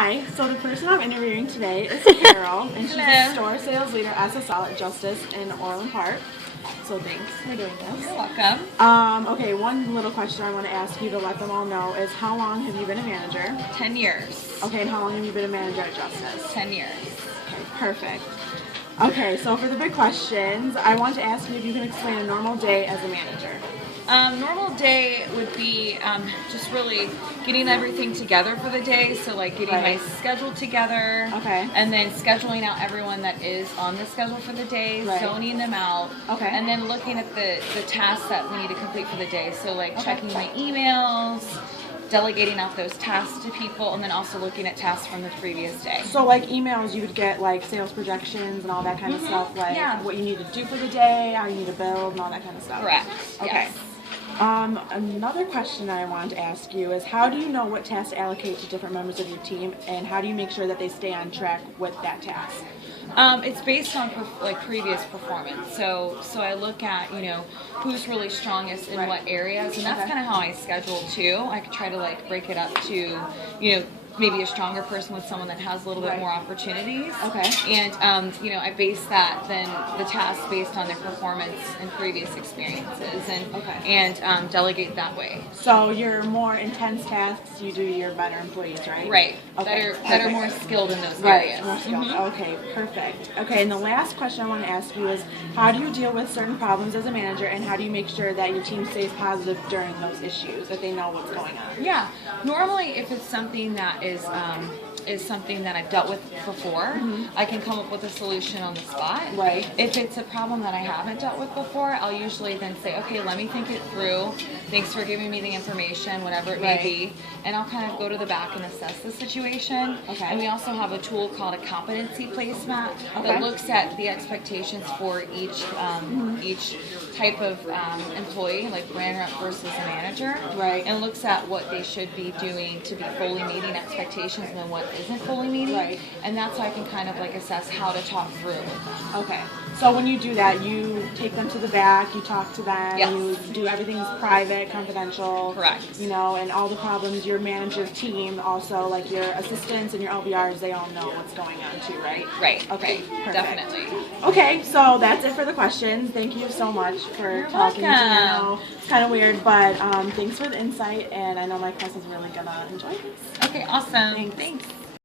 Hi, so the person I'm interviewing today is Carole, and she's a store sales leader SSL at Justice in Orland Park. So thanks for doing this. You're welcome. Okay, one little question I want to ask you to let them all know is how long have you been a manager? 10 years. Okay, and how long have you been a manager at Justice? 10 years. Okay, perfect. Okay, so for the big questions, I want to ask you if you can explain a normal day as a manager. Normal day would be just really getting everything together for the day. So like getting my schedule together. Okay. And then scheduling out everyone that is on the schedule for the day, zoning them out. Okay. And then looking at the tasks that we need to complete for the day. So like checking my emails, delegating out those tasks to people, and then also looking at tasks from the previous day. So like emails, you would get like sales projections and all that kind of stuff, like what you need to do for the day, how you need to build, and all that kind of stuff. Correct. Okay. Yes. Another question I wanted to ask you is how do you know what tasks to allocate to different members of your team, and how do you make sure that they stay on track with that task? It's based on previous performance. So I look at who's really strongest in what areas, and that's kind of how I schedule too. I could try to break it up to maybe a stronger person with someone that has a little bit more opportunities. Okay. And I base that then the tasks based on their performance and previous experiences, and delegate that way. So your more intense tasks, you do your better employees, right? Right. Okay. That are more skilled in those areas. More skilled. Okay, perfect. Okay, and the last question I want to ask you is how do you deal with certain problems as a manager, and how do you make sure that your team stays positive during those issues, that they know what's going on? Yeah. Normally, if it's something that is something that I've dealt with before, I can come up with a solution on the spot. Right. If it's a problem that I haven't dealt with before, I'll usually then say, okay, let me think it through. Thanks for giving me the information, whatever it may be. And I'll kind of go to the back and assess the situation. Okay. And we also have a tool called a competency placemat that looks at the expectations for each type of employee, like brand rep versus a manager. Right. And looks at what they should be doing to be fully meeting expectations and then what isn't fully meeting. Right. And that's how I can kind of assess how to talk through with them. Okay. So when you do that, you take them to the back, you talk to them, Yes. you do everything's private, confidential. Correct. And all the problems, your manager team, also like your assistants and your LBRs, they all know what's going on too, right? Right. Okay, Right. perfect. Definitely. Okay, so that's it for the questions. Thank you so much for talking to me. I know it's kind of weird, but thanks for the insight, and I know my class is really gonna enjoy this. Okay, awesome. Thanks.